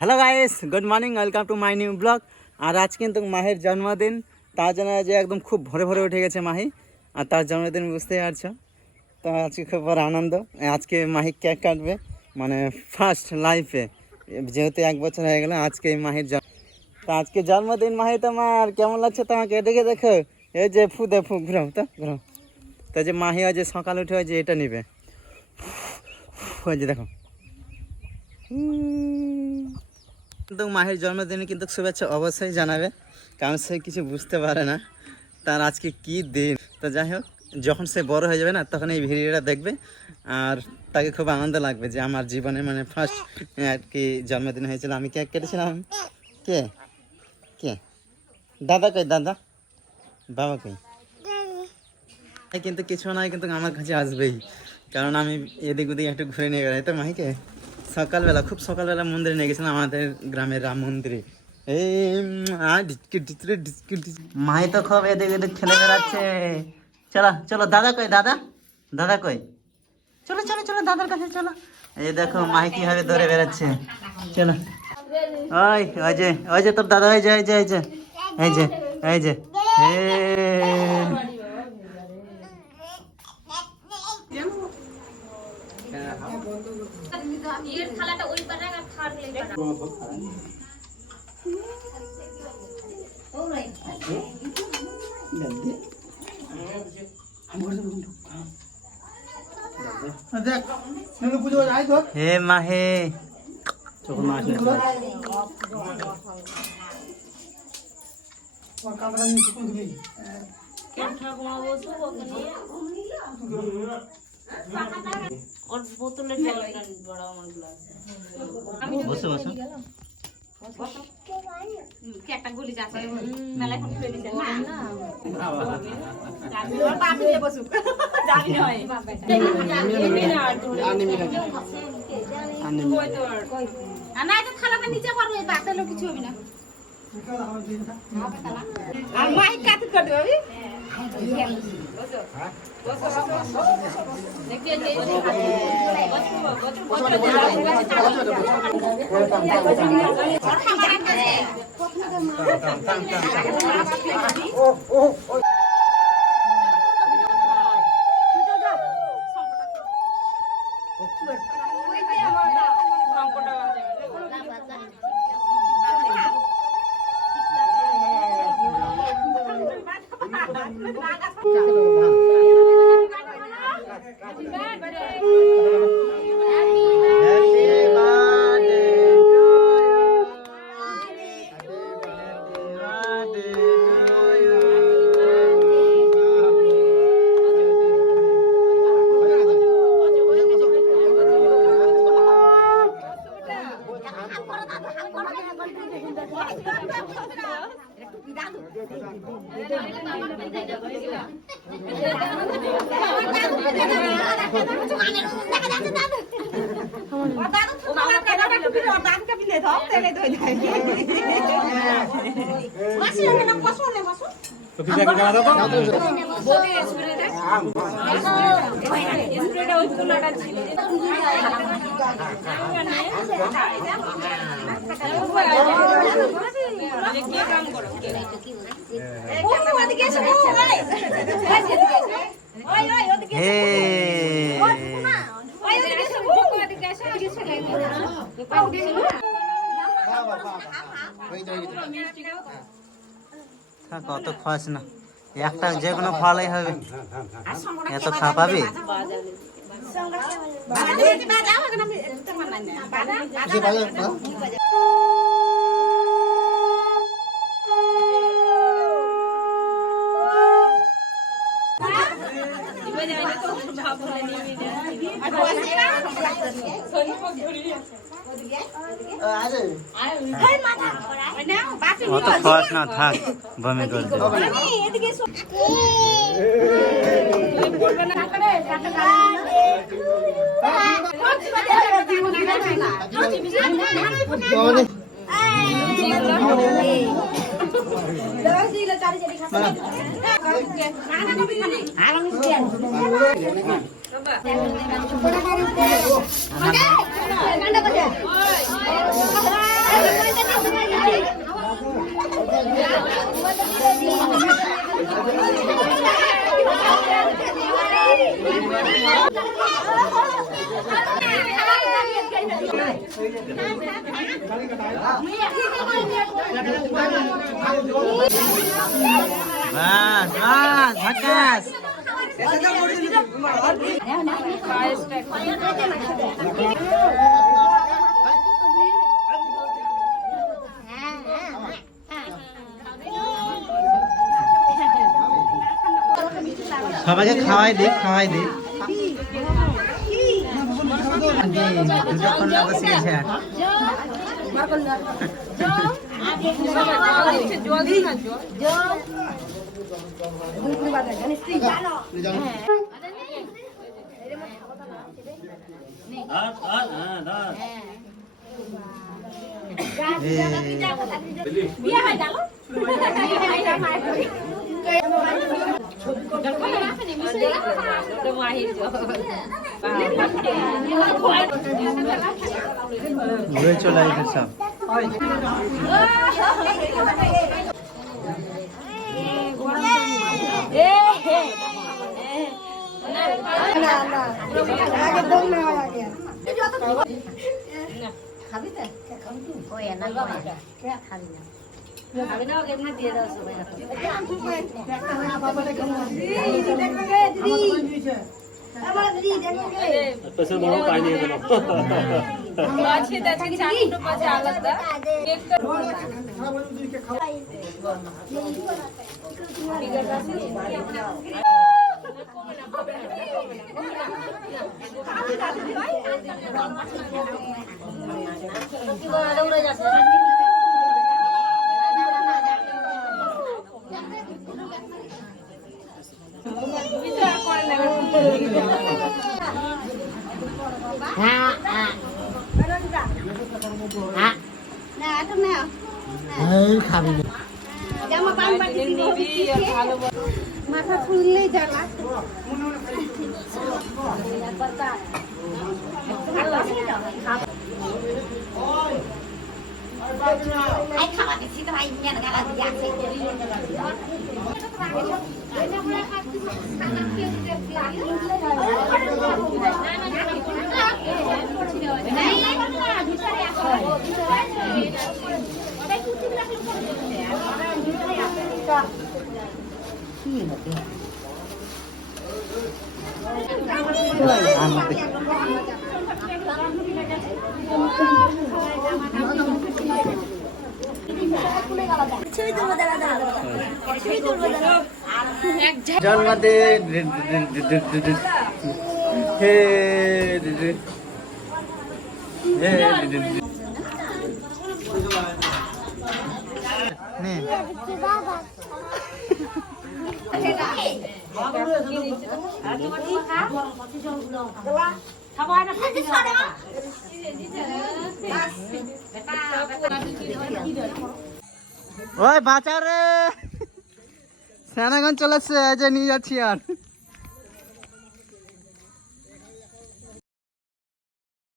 Hello guys, good morning, welcome to my new blog. আর আজ কিন্তু মাহির জন্মদিন, তার জন্য যে একদম খুব ভোরে ভোরে উঠে গেছে মাহি। আর তার জন্মদিন বুঝতেই পারছো, তো আজকে খুব বড় আনন্দ। আজকে মাহি কেক কাটবে, মানে ফার্স্ট লাইফে, যেহেতু 1 বছর হয়ে গেল আজকে মাহির তো আজকে জন্মদিন মাহি তোমার। কেমন লাগছে তোমাকে? এদিকে দেখো, এই যে ফু দে ফু, ঘুরাও তো ঘুরাও। তো যে মাহি আজ সকাল উঠে যে এটা নিবে, ওই যে দেখো। কিন্তু মাহির জন্মদিনে কিন্তু শুভেচ্ছা অবশ্যই জানাবে, কারণ সে কিছু বুঝতে পারে না তার আজকে কি দিন। তো যাই হোক, যখন সে বড় হয়ে যাবে না, তখন এই ভিডিওটা দেখবে আর তাকে খুব আনন্দ লাগবে যে আমার জীবনে মানে ফার্স্ট আর কি জন্মদিন হয়েছিল, আমি কেক কেটেছিলাম। কে কে দাদা কই? দাদা বাবা কই? কিন্তু কিছু নয়, কিন্তু আমার কাছে আসবেই, কারণ আমি এদিক ওদিক একটু ঘুরে নিয়ে গেলাম। তো মাহিকে সকালবেলা, খুব সকালবেলা মন্দিরে নিয়ে গেছিলাম, আমাদের গ্রামের রাম মন্দিরে। এই মাহি তো খুব এদিক এদিক খেলে বেড়াচ্ছে। চলো চলো, দাদা কই? দাদা দাদা কই? চলো চলো চলো, দাদার কাছে চলো। এই দেখো মাহি কিভাবে ধরে বেড়াচ্ছে। চলো, ওই ওই যে ওই যে তোর দাদা, ওই যে ওই যে ওই যে এই যে এই যে হে মাহে বসে বসো। একটা গুলি যাচ্ছে মেলায় ফোন করে দিছেন না খালাটা নিচে পারবো, বাতালো কিছু হবে না। আর মাইক কাট করে দেবে। কত খাস না, একটা যে কোনো ফলই হবে, এত খা পাবি? অত খাস না, থাক, বমি করবে। বাস বাস ঝাকাস। সবাইকে খাওয়াই দে খাওয়াই দে। দুটো কন্যা বসে গেছে আর। ঘুরে চলে আসবে সব। খাবি মাথা খুললেই জ্বালা জন্মদিন হে ওই বাঁচাও রে, সেনাগঞ্জ চলে এসছে, এই যে নিয়ে যাচ্ছি আর